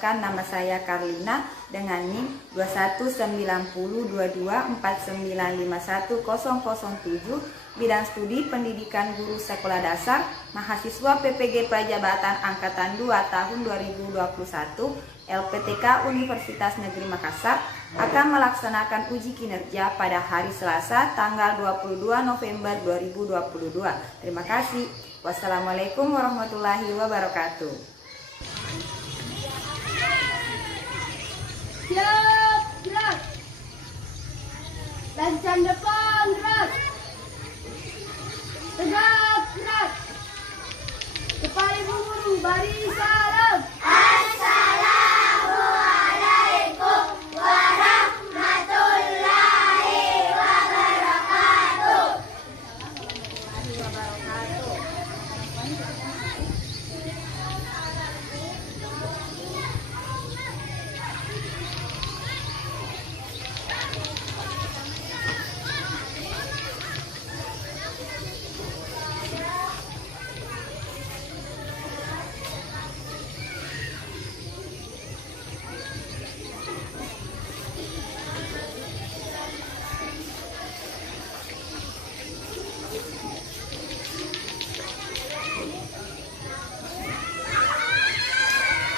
perkenalkan, nama saya Karlina dengan NIM 21902249510007, bidang studi pendidikan guru sekolah dasar, mahasiswa PPG Prajabatan Angkatan 2 tahun 2021, LPTK Universitas Negeri Makassar, akan melaksanakan uji kinerja pada hari Selasa tanggal 22 November 2022. Terima kasih. Wassalamualaikum warahmatullahi wabarakatuh. Siap, gerak. Lancar depan, gerak. Tegak, gerak. Depan ibu guru, bari salam. Assalamualaikum warahmatullahi wabarakatuh.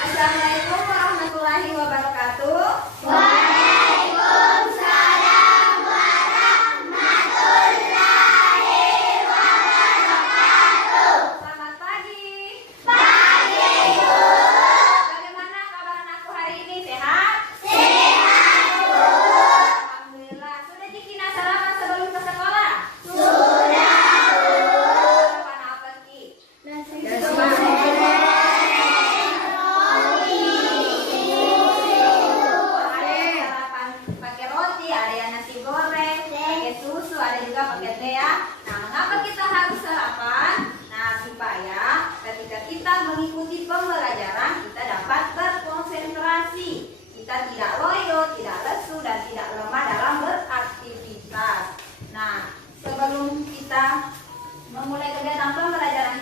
Assalamualaikum warahmatullahi wabarakatuh. Waalaikumsalam warahmatullahi wabarakatuh. Selamat pagi. Pagi, Bu. Bagaimana kabar anakku hari ini? Sehat? Sehat, Bu. Alhamdulillah. Sudah bikin sarapan sebelum ke sekolah? Sudah, Bu. Sarapan apa, Ki? Nasi Ada yang sarapan pakai roti, ada yang nasi goreng, pakai susu, ada juga pakai teh ya. Nah, mengapa kita harus sarapan? Nah, supaya ketika kita mengikuti pembelajaran, kita dapat berkonsentrasi. Kita tidak loyo, tidak lesu, dan tidak lemah dalam beraktivitas. Nah, sebelum kita memulai kegiatan pembelajaran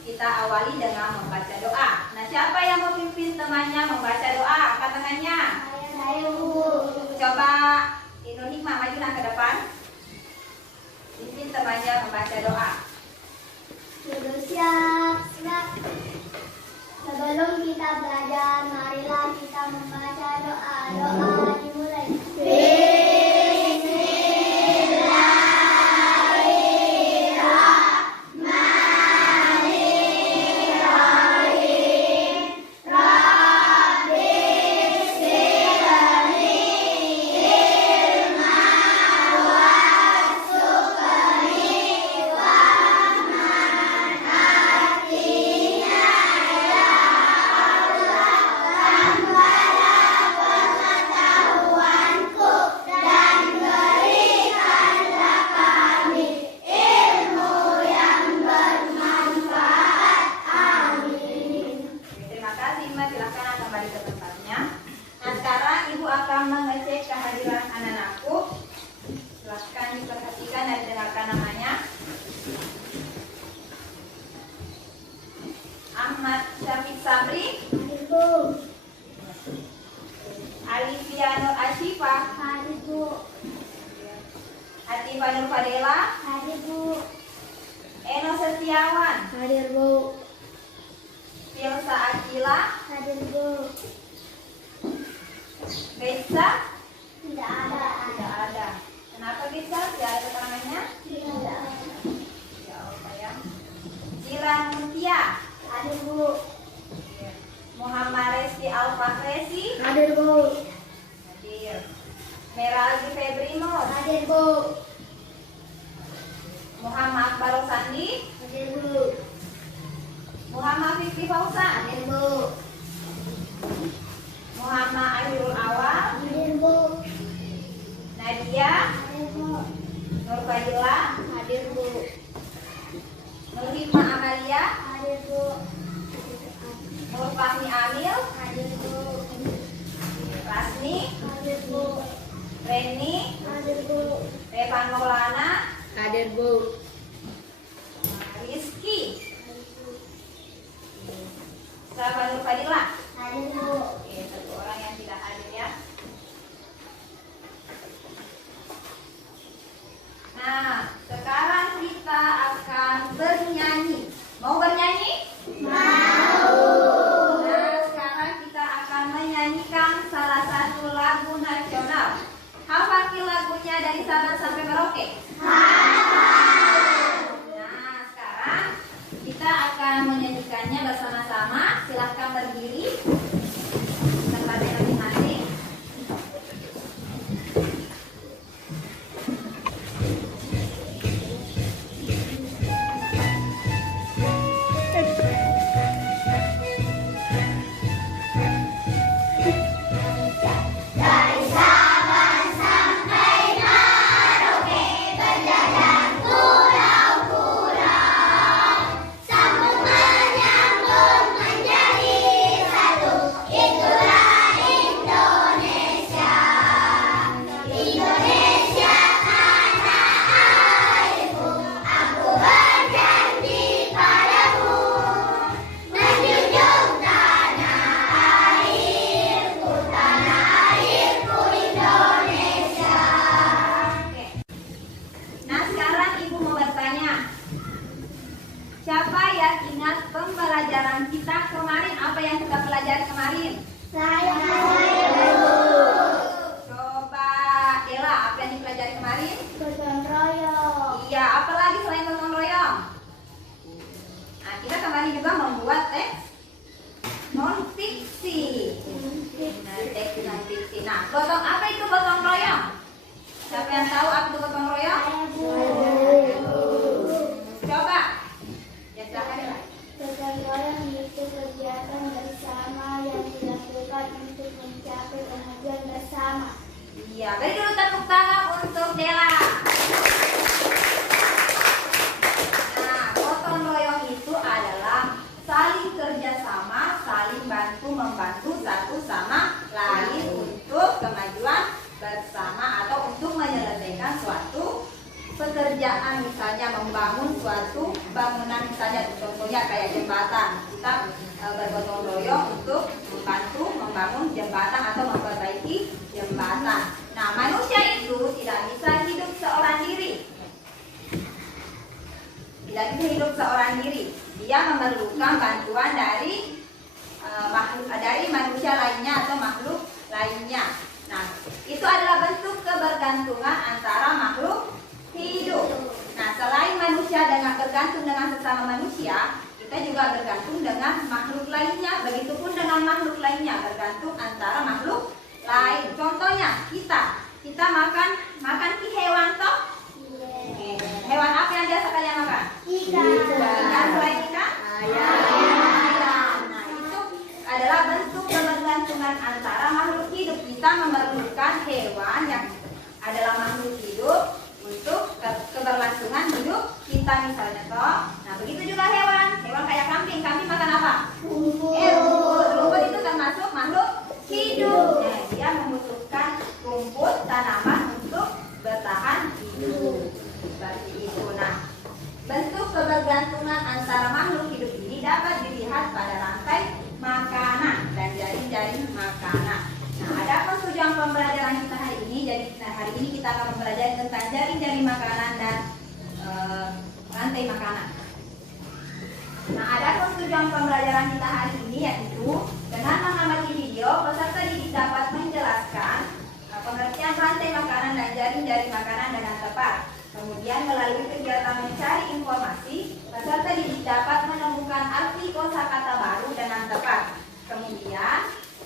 kita awali dengan membaca doa. Nah, siapa yang memimpin temannya membaca doa? Angkat tangannya. saya, Bu. Coba Inul Hikmah majulah ke depan. Pimpin temannya membaca doa. Sudah siap, siap. Sebelum kita belajar, marilah kita membaca doa. Doa dimulai. Terima kasih, Mbak. Silakan kembali ke tempatnya. Nah, sekarang Ibu akan mengecek kehadiran anak-anakku. Silakan diperhatikan dan dengarkan namanya. Ahmad Syafiq Sabri, Hadir, Bu. Alifia Nur Ashifah, Hadir, Bu. Atifah Nur Fadela, Hadir, Bu. Eno Setiawan, Hadir, Bu. Filsa Akila, Hadir, Bu. Besa, Tidak ada. tidak ada. Kenapa Besa? Tidak ada keterangannya? Tidak ada. Ya Allah ya. Jiran Mutia, Hadir, Bu. Muhammad Resti Al-Fahresi, Hadir, Bu. hadir. Meraldi Febrino, Hadir, Bu. Muhammad Akbar Sandi, Hadir, Bu. Muhammad Fikri Fauzan, Hadir, Bu. Muhammad Akhirul Awal, Hadir, Bu. Nadia, Hadir, Bu. Nur Fadila, Hadir, Bu. Nur Hikmah Amalia, Hadir, Bu. Nur Fahmi Amil, Hadir, Bu. Rasni, Hadir, Bu. Reni, Hadir, Bu. Revan Maulana, Hadir, Bu. Rizky, Sahabat Nur Fadila, Hadir, Bu. Oke, satu orang yang tidak hadir ya. Nah, sekarang kita akan bernyanyi. Mau bernyanyi? Mau. Nah, sekarang kita akan menyanyikan salah satu lagu nasional. Hafal lagunya dari Sabang sampai Merauke? Nah, sekarang kita akan menyanyikannya bersama-sama. Silahkan berdiri tempatnya masing-masing. Siapa yang ingat pembelajaran kita kemarin? Apa yang kita pelajari kemarin? Saya. Coba Ella, apa yang dipelajari kemarin? Gotong royong. Iya, apa lagi selain gotong royong? Nah, kita kemarin juga membuat teks non fiksi. Nah, teks non fiksi. Nah, apa itu gotong royong? Siapa yang tahu apa itu gotong royong? Saya, Bu. Coba. Ya, silakan Ella. Gotong royong itu kegiatan bersama yang dilakukan untuk mencapai tujuan bersama. Iya, beri dulu tepuk tangan untuk Dela. Nah, gotong royong itu adalah saling kerjasama, saling bantu membantu satu sama lain untuk kemajuan bersama atau untuk menyelesaikan suatu pekerjaan, misalnya membangun suatu bangunan, misalnya contohnya kayak jembatan. Kita bergotong royong untuk membantu membangun jembatan atau memperbaiki jembatan. Nah, manusia itu tidak bisa hidup seorang diri. Tidak bisa hidup seorang diri. Dia memerlukan bantuan dari dari manusia lainnya atau makhluk lainnya. Nah, itu adalah bentuk kebergantungan antara makhluk hidup. Nah, selain manusia dengan bergantung dengan sesama manusia, kita juga bergantung dengan makhluk lainnya. Begitupun dengan makhluk lainnya, bergantung antara makhluk lain. Contohnya kita makan hewan toh. Hewan apa yang biasa kalian makan? Ikan. Dan selain ikan? Ayam. Nah, itu adalah bentuk kebergantungan antara makhluk hidup. Kita memerlukan hewan yang adalah makhluk hidup untuk keberlangsungan hidup kita, misalnya toh. Nah, begitu juga hewan kayak kambing makan apa? Rumput itu termasuk makhluk hidup. Nah, dia membutuhkan rumput tanaman untuk bertahan hidup. Seperti itu. Nah, bentuk kebergantungan antara makhluk hidup ini dapat dilihat pada rantai makanan dan jaring-jaring makanan. Nah, ada tujuan pembelajaran kita hari ini. Jadi hari ini kita akan mempelajari tentang jaring-jaring makanan dan rantai makanan. Nah, ada tujuan pembelajaran kita hari ini, yaitu dengan mengamati video, peserta didik dapat menjelaskan pengertian rantai makanan dan jaring-jaring makanan dengan tepat. Kemudian melalui kegiatan mencari informasi, peserta didik dapat menemukan arti kosakata baru dengan tepat. Kemudian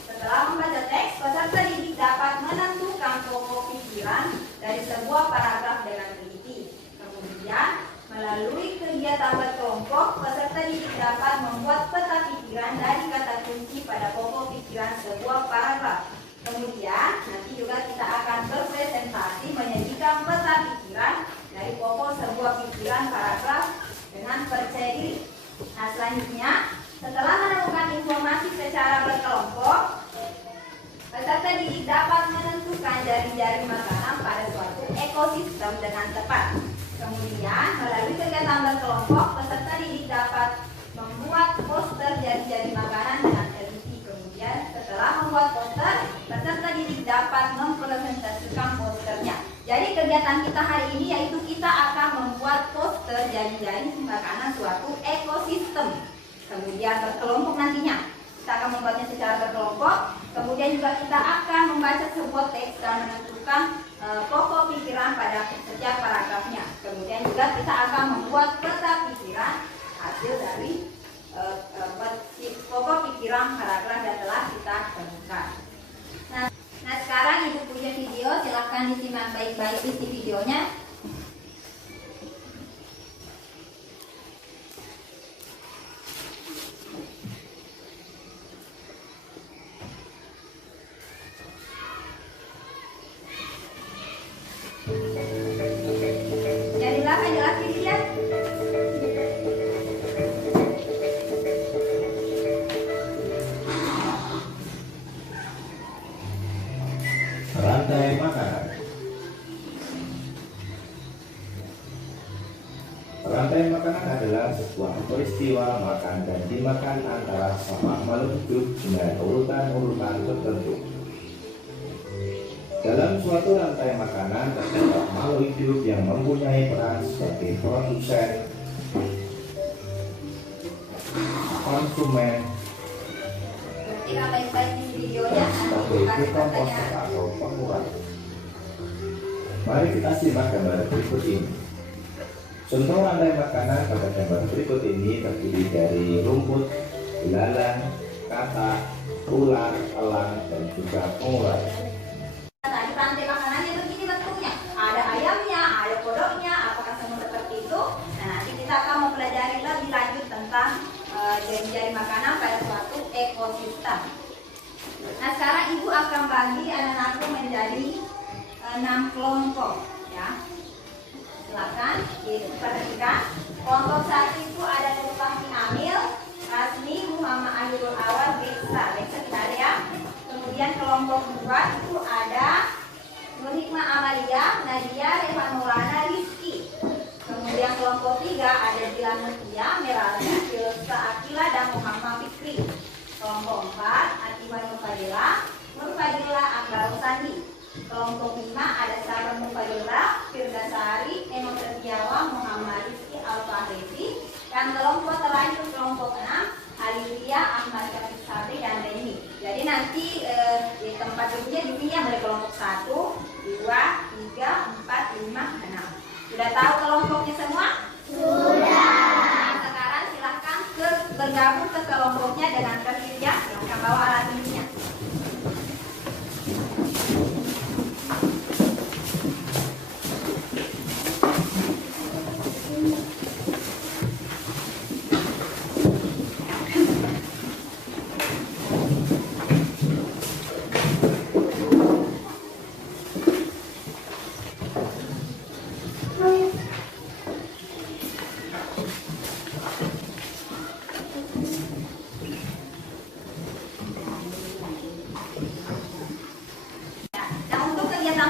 setelah membaca teks, peserta didik dapat menentukan pokok pikiran dari sebuah paragraf dengan teliti. Kemudian melalui kegiatan berkelompok, peserta didik dapat membuat peta pikiran dari kata kunci pada pokok pikiran sebuah paragraf. Kemudian nanti juga kita akan berpresentasi menyajikan peta pikiran dari pokok sebuah pikiran paragraf dengan percaya diri. Nah, selanjutnya setelah menemukan informasi secara berkelompok, peserta didik dapat menentukan jaring-jaring makanan pada suatu ekosistem dengan tepat. Kemudian melalui kegiatan berkelompok, peserta didik dapat membuat poster jaring-jaring makanan dengan teliti. Kemudian adalah membuat poster. Peserta didik dapat mempresentasikan posternya. Jadi kegiatan kita hari ini yaitu kita akan membuat poster jadi makanan suatu ekosistem. Kemudian berkelompok nantinya. Kita akan membuatnya secara berkelompok. Kemudian juga kita akan membaca sebuah teks dan menentukan pokok pikiran pada setiap paragrafnya. Kemudian juga kita akan membuat peta pikiran hasil dari pokok pikiran paragraf yang telah kita temukan. Nah sekarang Ibu punya video, silahkan disimak baik-baik isi videonya. Jadilah penjelasan dia. Rantai makanan. Rantai makanan adalah sebuah peristiwa makan dan dimakan antara sama makhluk hidup dengan urutan-urutan tertentu. Dalam suatu rantai makanan terdapat makhluk hidup yang mempunyai peran sebagai produsen, konsumen, Ketika baik-baik di videonya, sebagai dekomposer atau pengurang. Mari kita simak gambar berikut ini. Contoh rantai makanan pada gambar berikut ini terdiri dari rumput, belalang, katak, ular, elang, dan juga pengular. Tadi rantai makanannya begini bentuknya. Ada ayamnya, ada kodoknya, apakah semua seperti itu? Nah nanti kita akan mempelajari lebih lanjut tentang jari-jari makanan pada suatu ekosistem. Nah sekarang Ibu akan bagi anak-anakku menjadi 6 kelompok ya. Silakan diperhatikan. Kelompok 1 itu ada Nurfahmi Amil, Rasmi Muhammad Ayyul Awal, Beksa kita ya. Kemudian kelompok 2 itu ada Nur Hikmah Amalia, Nadia, Revan Maulana, Rizky. Kemudian kelompok 3 ada Dilan Mutia, Meralda, Filsa Akila, dan Muhammad Fikri. Kelompok 4 Atiwa Nurfadila, Nurfadila Akbar Sandi. Kelompok 5 ada Sabar Nurfadila, Firdasari, Eno Setiawa, Muhammad Rizky Al-Fahrizi. Dan kelompok terakhir kelompok 6 Alivia, Ahmad Syafiq Sabri, dan Reni. Jadi nanti di tempat duduknya duduknya dari kelompok 1, 2, 3, 4, 5, 6. Sudah tahu kelompoknya semua? Sudah. Nah, sekarang silahkan bergabung ke kelompoknya dengan tersedia. Silahkan bawa alat tulisnya.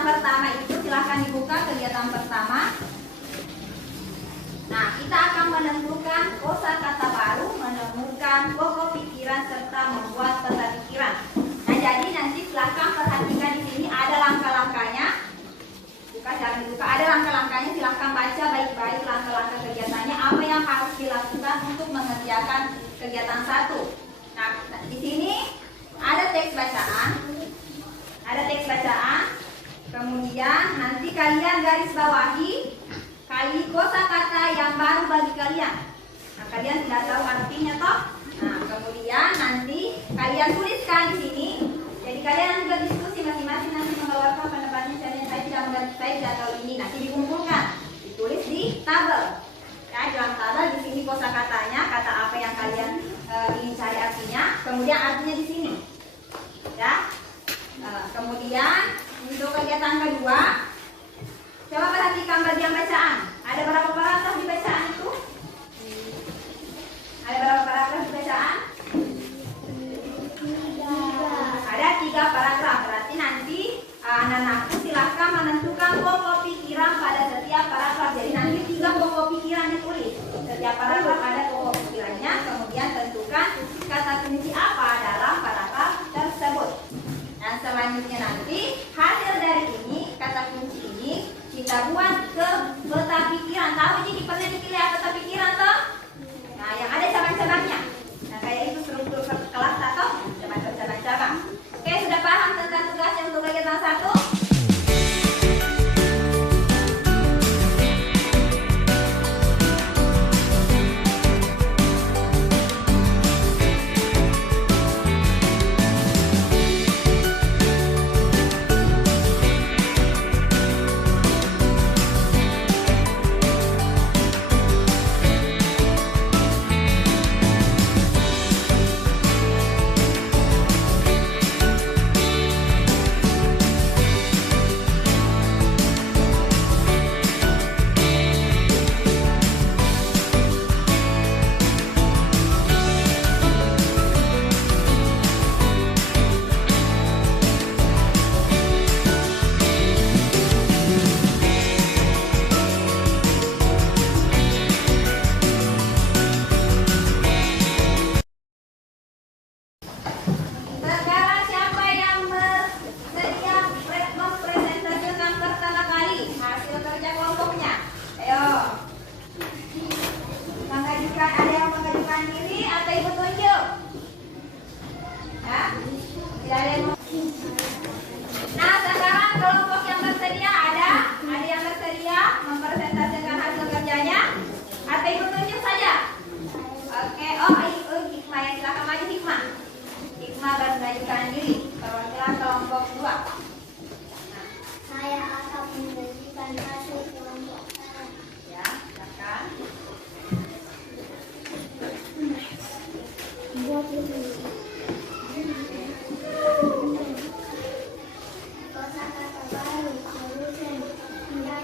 Pertama itu silahkan dibuka kegiatan pertama. Nah, kita akan menentukan kosakata baru, menemukan pokok pikiran serta membuat peta pikiran. Nah, jadi nanti silahkan perhatikan di sini ada langkah-langkahnya. Buka, jangan dibuka. Ada langkah-langkahnya. Silahkan baca baik-baik langkah-langkah kegiatannya. Apa yang harus dilakukan untuk mengerjakan kegiatan 1. Nah, di sini ada teks bacaan. Ada teks bacaan. Kemudian nanti kalian garis bawahi kosakata yang baru bagi kalian. Nah, kalian sudah tahu artinya toh? Nah, kemudian nanti kalian tuliskan di sini. Jadi kalian nanti berdiskusi masing-masing nanti mengeluarkan pendapatnya. Saya tidak mengerti, saya tidak tahu ini. Nanti dikumpulkan, ditulis di tabel. Ya, dalam tabel di sini kosakatanya, kata apa yang kalian ingin cari artinya. Kemudian artinya di sini. Ya. Kemudian untuk kegiatan kedua, coba perhatikan bagian bacaan. Ada berapa paragraf di bacaan itu? Ada berapa paragraf di bacaan? Ada 3 paragraf. Berarti nanti anak-anakku silahkan menentukan pokok pikiran pada setiap paragraf. Jadi nanti 3 pokok pikiran ditulis. Setiap paragraf ada pokok pikirannya. Kemudian tentukan kata kunci apa dalam paragraf tersebut.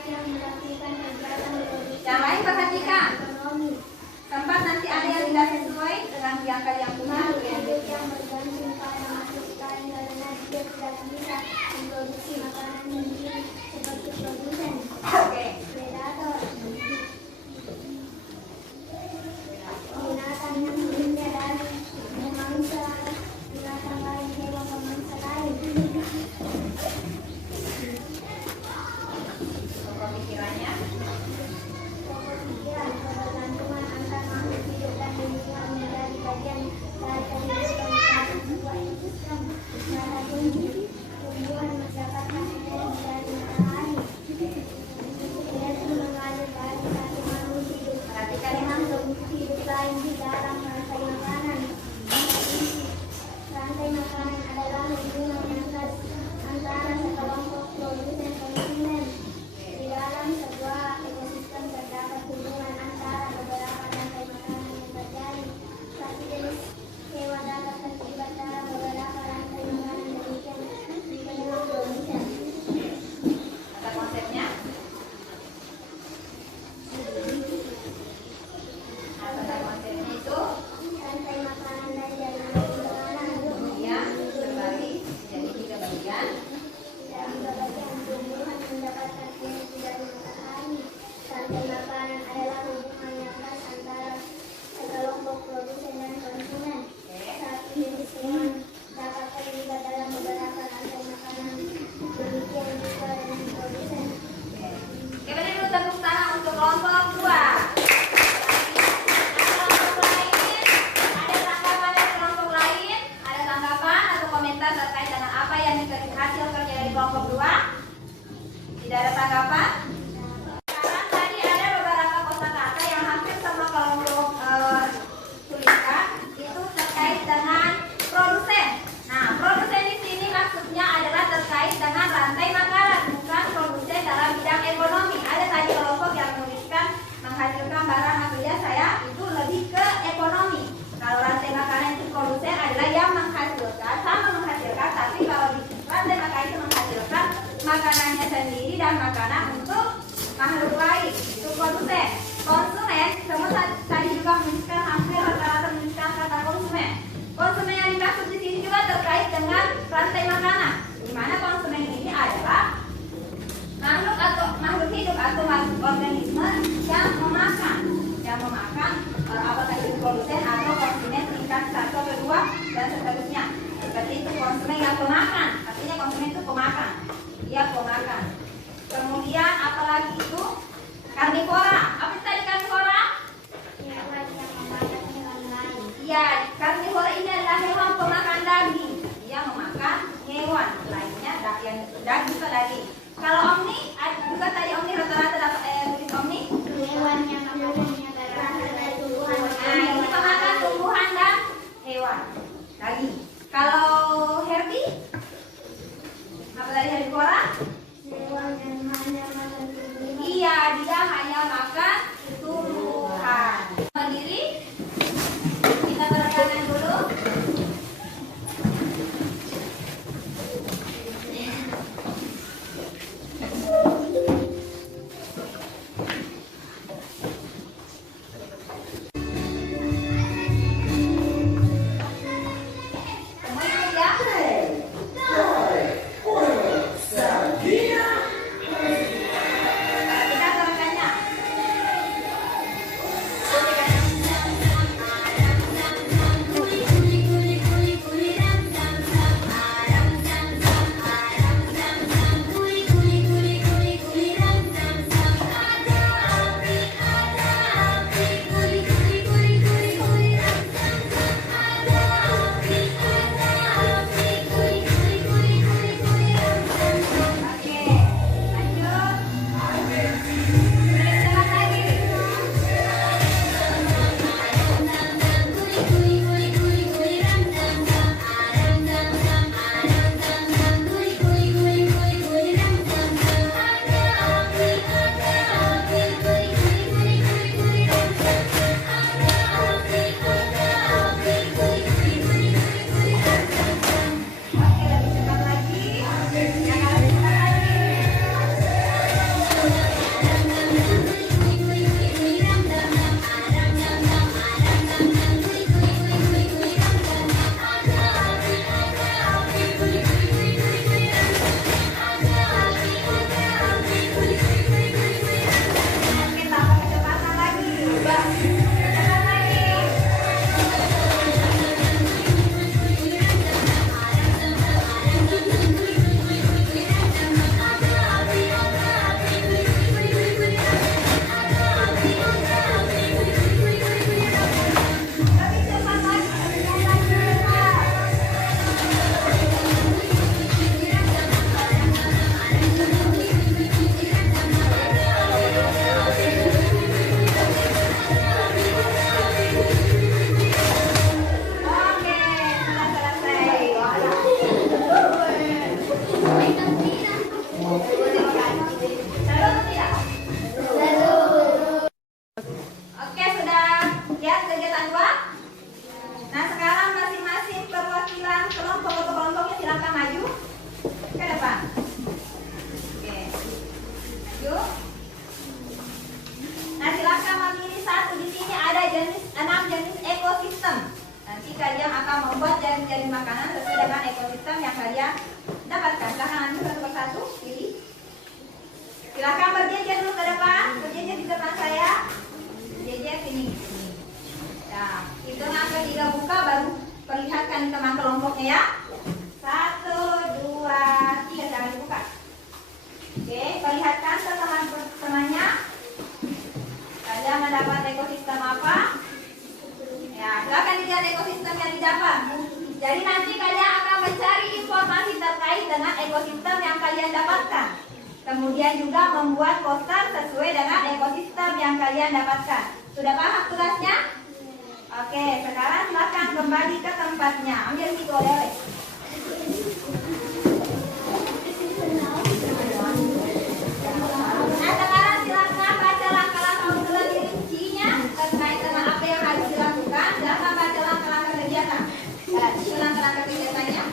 yang melakukan kegiatan produksi Yang lain perhatikan. ekonomi. Tempat nanti ada yang tidak sesuai dengan yang kalian punya. Makhluk hidup yang bergantung pada makhluk lain karena dia tidak bisa memproduksi makanan sendiri seperti produsen. Oke. Predator. Binatang yang hidupnya dari memangsa binatang lain, hewan pemangsa lain. Pokok pikirannya. Pokok pikiran kebergantungan antar makhluk hidup dan lingkungan menjadi bagian dari kehidupan satu jiwa ekosistem. Salah kunci tumbuhan mendapatkan energi dari matahari. Energi mengalir dari satu makhluk hidup Perhatikan ke ya. makhluk hidup lain di dalam rantai makanan. Rantai makanan adalah hubungan yang khas antara sekelompok produsen konsumen. Di dalam sebuah ekosistem terdapat hubungan antara beberapa rantai makanan yang terjadi. Satu jenis hewan dapat terlibat dalam beberapa rantai makanan demikian dengan produsen. Ada konsepnya. Nah, tentang konsepnya itu Rantai makanan dari jaringan makanan kemudian terbagi menjadi 3 bagian. dari bagian tumbuhan mendapatkan energi dari matahari. Rantai makanan adalah hubungan yang khas antara sekelompok produsen dan konsumen. Satu jenis hewan dapat terlibat dalam beberapa rantai makanan. Demikian juga dengan produsen. Oke, beri dulu tepuk tangan untuk kelompok 2. Kelompok lain, ada tanggapan dari kelompok lain? Ada tanggapan atau komentar terkait dengan apa yang hasil kerja dari kelompok 2? Tidak ada tanggapan? Sekarang tadi ada beberapa kosakata yang hampir semua kelompok tuliskan itu terkait dengan produsen. Nah, produsen di sini maksudnya adalah terkait dengan rantai makanan, bukan produsen dalam bidang ekonomi. Ada tadi kelompok yang menuliskan menghasilkan barang atau jasa, ya, itu lebih ke ekonomi. Kalau rantai makanan itu produsen adalah yang menghasilkan, sama menghasilkan, tapi kalau di rantai makanan itu menghasilkan makanannya sendiri dan makanan untuk makhluk lain, itu produsen. Konsumen, semua tadi juga menuliskan hampir rata-rata menuliskan kata konsumen. Konsumen yang dimaksud di sini juga terkait dengan rantai makanan, di mana konsumen ini adalah makhluk hidup atau makhluk organisme yang memakan apakah itu produsen atau konsumen tingkat 1 atau 2 dan seterusnya. Seperti itu konsumen yang pemakan, artinya konsumen itu pemakan, dia pemakan. Kemudian apalagi itu karnivora. Apa itu tadi karnivora? Hewan yang memakan hewan lain. Ya, karnivora ini adalah hewan pemakan daging. Dia memakan hewan lainnya yang daging ke daging. Kalau omni, juga tadi omni rata-rata dapat tulis omni. Hewan yang makanannya berasal dari tumbuhan. Nah, ini pemakan tumbuhan dan hewan daging. Kalau Herbie, apa tadi herbivora? Hewan yang hanya makan tumbuhan. Iya, dia hanya makan tumbuhan. Berdiri, kita berkanan dulu. ketiga buka, baru perlihatkan teman kelompoknya ya. 1, 2, 3, jangan dibuka. Oke, perlihatkan ke teman-temannya. Kalian mendapat ekosistem apa? Ya, silakan dilihat ekosistem yang didapat. Jadi nanti kalian akan mencari informasi terkait dengan ekosistem yang kalian dapatkan. Kemudian juga membuat poster sesuai dengan ekosistem yang kalian dapatkan. Sudah paham tugasnya? Oke, sekarang silakan kembali ke tempatnya. Ambil situ oleh. Nah, sekarang silakan baca langkah-langkah lebih rincinya terkait dengan apa yang harus dilakukan. Silakan baca langkah-langkah kegiatan. Jadi langkah-langkah kegiatannya.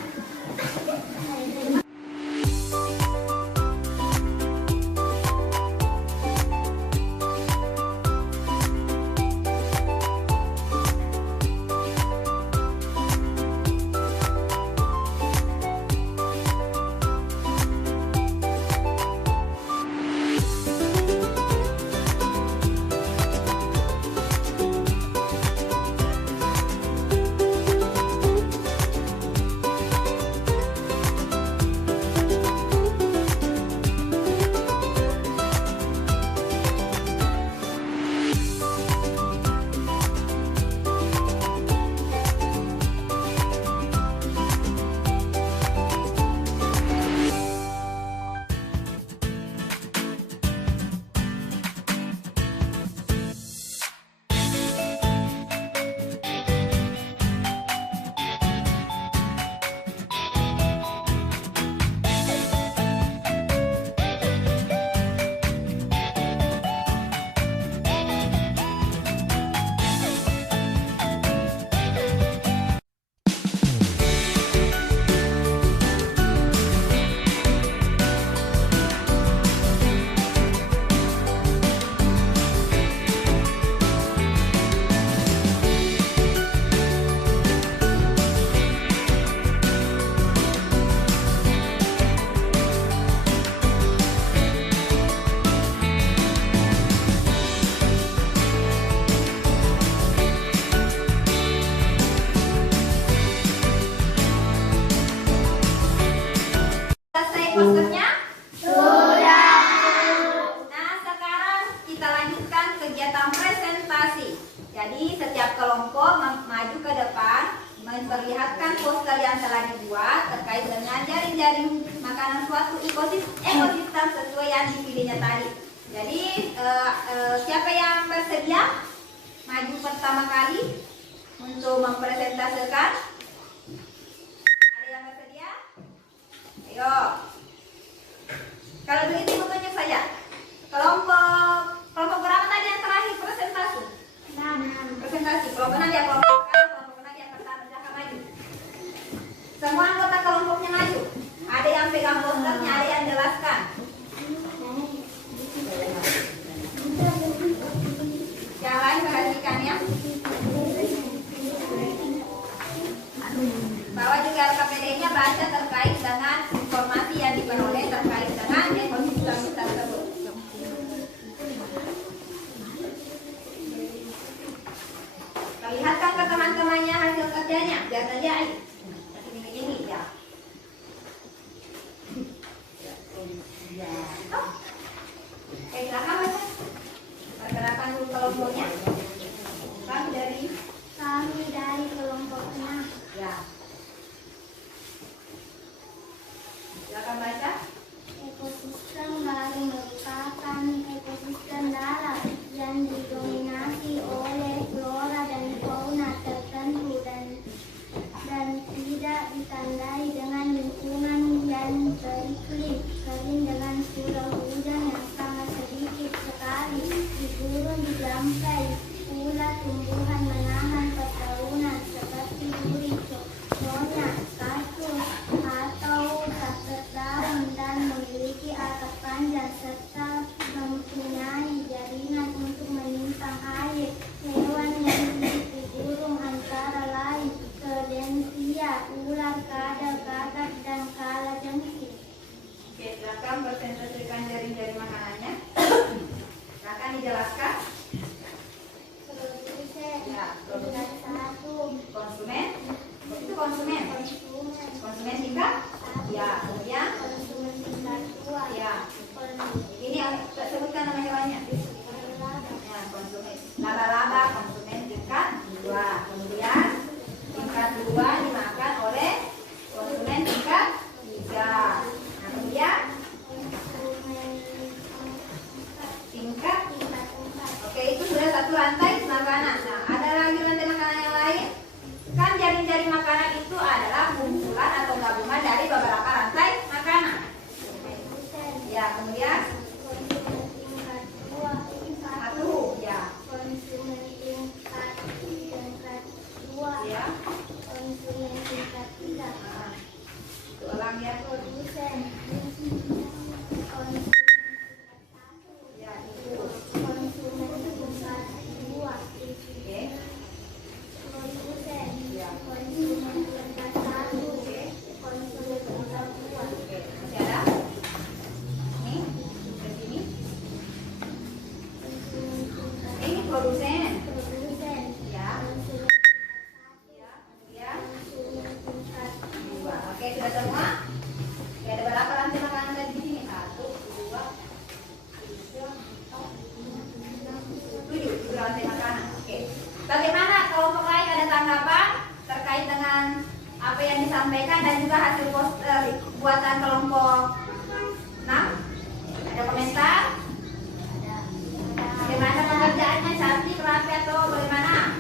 Posternya? Sudah. Nah, sekarang kita lanjutkan kegiatan presentasi. Jadi, setiap kelompok maju ke depan, memperlihatkan poster yang telah dibuat terkait dengan jaring-jaring makanan suatu ekosistem sesuai yang dipilihnya tadi. Jadi, siapa yang bersedia maju pertama kali untuk mempresentasikan? Ada yang bersedia? Ayo. Kalau begitu tunjuk saja. Kelompok berapa tadi yang terakhir presentasi? Presentasi. Kelompok Nadia, kelompok Nadia pertama jangan maju. Semua anggota kelompoknya maju. Ada yang pegang posternya, ada yang jelaskan. Yang lain perhatikan ya. Bawa juga KPD-nya, baca terkait dengan informasi yang diperoleh terkait dengan ekosistem tersebut. Perlihatkan ke teman-temannya hasil kerjanya, biar terlihat. Ini ya. Silakan baca. Pergerakan dulu kelompoknya. Kami dari kelompok 6. Ya. Silakan baca. Ekosistem baru merupakan ekosistem darat yang didominasi oleh flora dan fauna tertentu dan tidak ditandai dengan lingkungan yang beriklim kering dengan curah hujan yang sangat sedikit sekali. Di gurun digampai pula tumbuhan menahan pertaunan seperti duri, contohnya kaktus atau takut daun dan memiliki akar panjang serta mempunyai jaringan untuk menyimpan air. Hewan yang hidup di gurun antara lain kelentia, ular, kadal, kakak, dan kalajengking. Oke, silakan presentasikan jaring-jaring makanannya. Silakan dijelaskan. Ya, 1. Kemudian konsumen tingkat 2, satu, ya, konsumen tingkat 2, ya. konsumen tingkat 3, Nah, ulang ya. produsen, konsumen Ya, itu. konsumen tingkat 2, Oke. produsen, Ya. konsumen tingkat 1, Oke. konsumen tingkat 2, Oke. Masih ada? Nih, ke sini. konsumen tingkat Ini produsen. produsen, Ya. konsumen Ya. Kemudian konsumen tingkat 2. Oke, sudah semua? Oke, ada berapa rantai makanan tadi di sini? 1, 2, 3, 4, 5, 6, 7. 7 rantai makanan. Oke. Bagaimana kelompok lain ada tanggapan terkait dengan apa yang disampaikan dan juga hasil poster buatan kelompok 6? Ada komentar? Bagaimana pengerjaannya? Cantik, rapi atau bagaimana?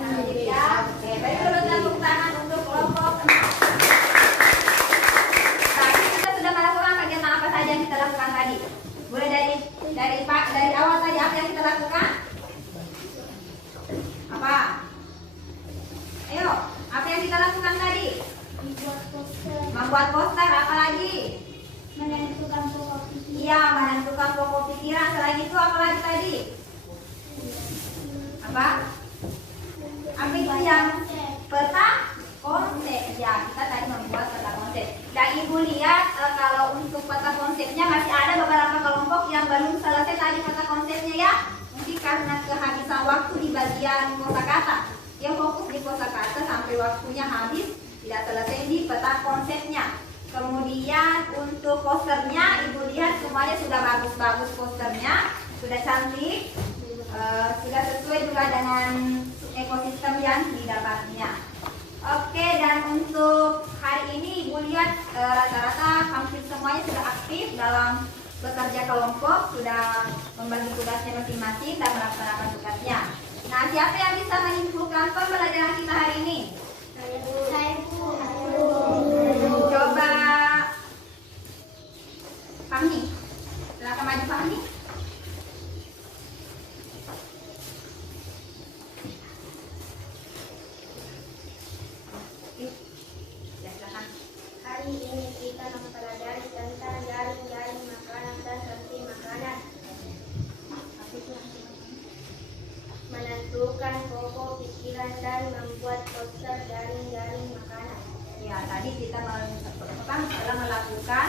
Cantik ya. Oke, baik dulu tepuk tangan untuk kelompok 6. Tadi kita sudah melakukan kegiatan apa saja yang kita lakukan tadi? Mulai dari awal tadi apa yang kita lakukan? Apa? Ayo, apa yang kita lakukan tadi? dibuat poster, Membuat poster, apa lagi? menentukan pokok pikiran, Iya, menentukan pokok pikiran. Selain itu apa lagi tadi? Apa? Apa itu yang peta konsep? Ya, kita tadi membuat peta konsep. Dan ibu lihat kalau untuk peta konsepnya masih ada beberapa kelompok yang belum selesai tadi peta konsepnya ya. Mungkin karena kehabisan waktu di bagian kosakata. Yang fokus di kosakata sampai waktunya habis tidak selesai di peta konsepnya. Kemudian untuk posternya, ibu lihat semuanya sudah bagus-bagus posternya, sudah cantik, sudah sesuai juga dengan ekosistem yang didapatnya. Oke, dan untuk hari ini ibu lihat rata-rata hampir semuanya sudah aktif dalam bekerja kelompok, sudah membagi tugasnya masing-masing dan melaksanakan tugasnya. Nah, siapa yang bisa menyimpulkan pembelajaran kita hari ini? saya Bu. Coba Fahmi, silakan maju Fahmi. Yuk, ya silakan. Hari ini kita mempelajari tentang jaring-jaring makanan dan rantai makanan. Menentukan pokok pikiran dan membuat poster jaring-jaring makanan. Ya, tadi kita telah melakukan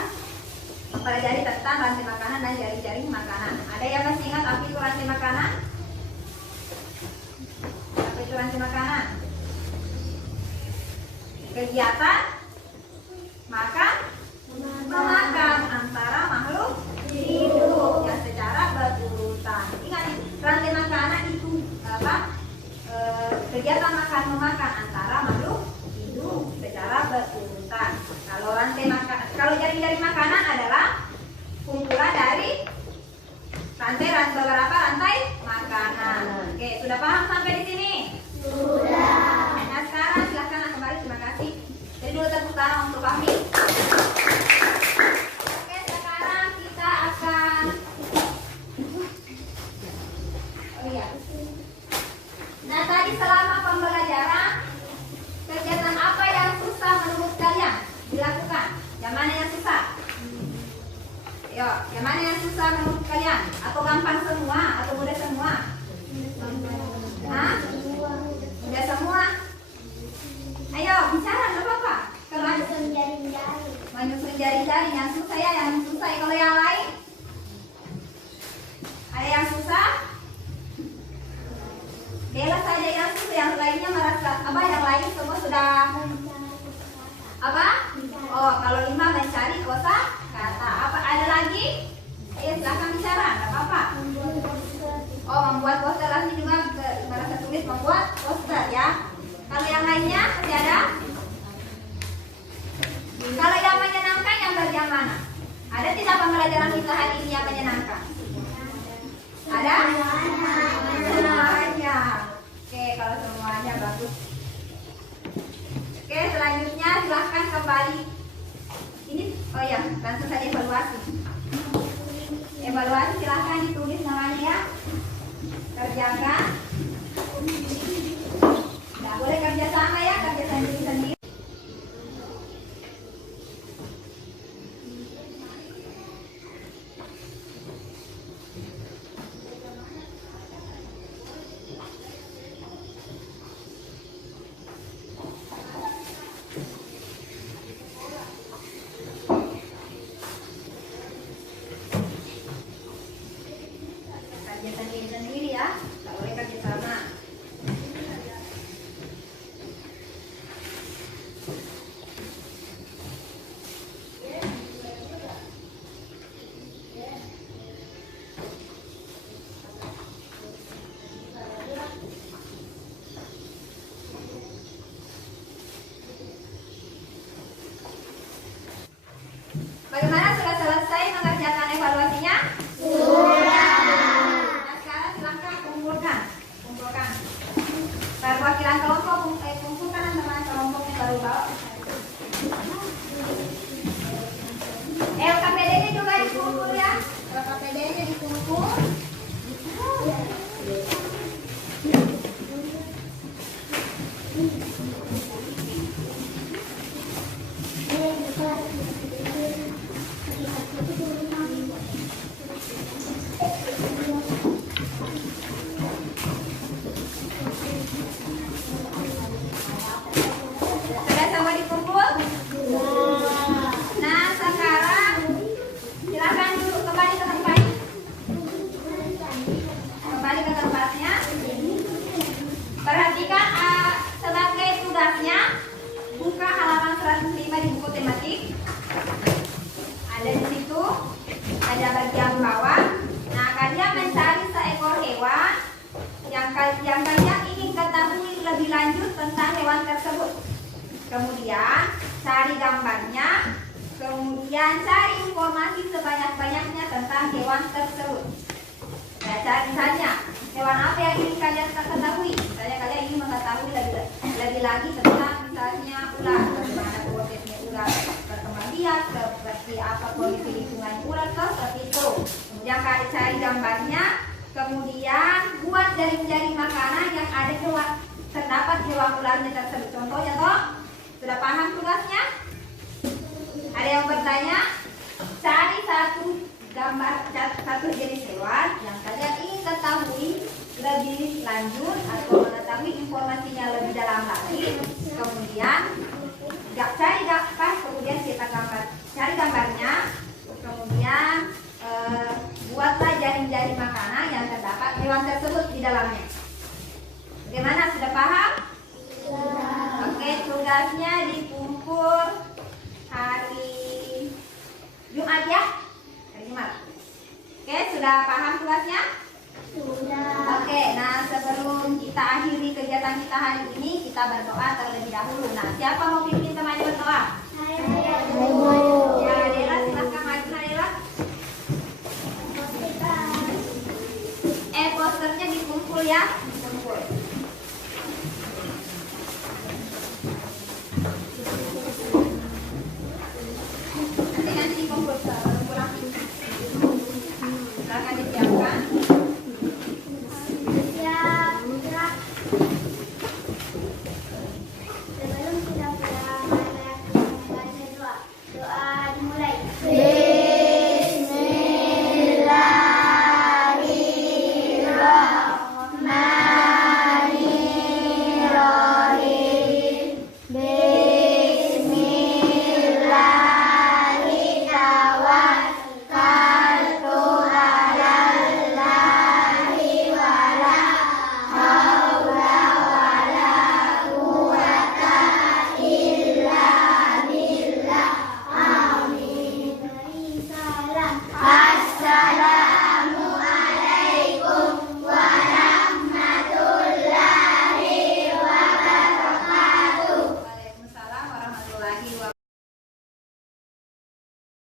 mempelajari tentang rantai makanan dan jaring-jaring makanan. Ada yang masih ingat apa itu rantai makanan? Apa itu rantai makanan? Kegiatan makan memakan antara makhluk hidup yang secara berurutan. Ingat, rantai makanan itu apa? Kegiatan makan memakan antara makhluk hidup secara berurutan. Kalau jaring-jaring makanan adalah kumpulan dari beberapa rantai makanan. Oke, sudah paham sampai di sini? Sudah. Nah, sekarang silahkan kembali. Terima kasih. Jadi dulu tepuk tangan untuk kami. Oke, sekarang kita akan Nah, tadi selama pembelajaran kegiatan apa yang susah menurut kalian dilakukan? Yang mana yang susah? Yo, yang mana yang susah menurut kalian? Atau gampang semua? Atau mudah semua? Hah? Mudah semua? Ayo, bicara, nggak apa-apa. Menyusun jaring-jaring. Menyusun jari-jari yang susah ya, yang susah ya. Kalau yang lain? Ada yang susah? Bella saja yang susah, yang lainnya merasa apa? Yang lain semua sudah apa? Oh, kalau 5 mencari kosa kata. Apa ada lagi? Ayo silahkan bicara, nggak apa-apa. Oh, membuat poster lagi juga merasa sulit membuat poster ya. Kalau yang lainnya masih ada? Kalau yang menyenangkan yang bagian mana? Ada tidak pembelajaran kita hari ini yang menyenangkan? Ada? Semuanya. Oke, kalau semuanya bagus. Oke, selanjutnya silahkan kembali. Ini Oh ya, langsung saja evaluasi. Evaluasi silahkan ditulis namanya ya. Kerjakan. Nggak boleh kerja sama ya, kerja sendiri-sendiri. Kerja sendiri-sendiri ya, nggak boleh kerja sama. Bagaimana, sudah selesai mengerjakan evaluasinya? Nah, sekarang silahkan kumpulkan. Perwakilan kelompok, kumpulkan teman kelompoknya baru bawa. LKPD-nya juga dikumpul ya. LKPD-nya dikumpul. Sudah semua dikumpul? Nah, sekarang silahkan duduk kembali ke tempat. Kembali ke tempatnya. Perhatikan sebagai tugasnya, buka halaman 105 di buku tematik. Ada di situ, ada bagian bawah. Nah, kalian mencari seekor hewan yang kalian ingin ketahui lebih lanjut tentang hewan tersebut. Kemudian cari gambarnya, kemudian cari informasi sebanyak-banyaknya tentang hewan tersebut. Nah, cari saja hewan apa yang ingin kalian ketahui. Misalnya kalian ingin mengetahui lebih lagi tentang misalnya ular, bagaimana prosesnya ular berkembang biak, seperti apa kondisi lingkungan ular, seperti itu. Kemudian kalian cari gambarnya, kemudian buat jaring-jaring makanan yang ada terdapat hewan ularnya tersebut. Contohnya toh, sudah paham tugasnya? Ada yang bertanya? Cari satu gambar, satu jenis hewan yang kalian ingin ketahui lebih lanjut atau mengetahui informasinya lebih dalam lagi. Kemudian cari gambar, kemudian cetak gambar, cari gambarnya, kemudian buatlah jaring-jaring makanan yang terdapat hewan tersebut di dalamnya. Bagaimana, sudah paham? Oke, tugasnya dikumpul hari Jumat ya, hari Jumat. Oke, sudah paham tugasnya? Sudah. Oke, nah sebelum kita akhiri kegiatan kita hari ini, kita berdoa terlebih dahulu. Nah, siapa mau pimpin temannya berdoa? Saya.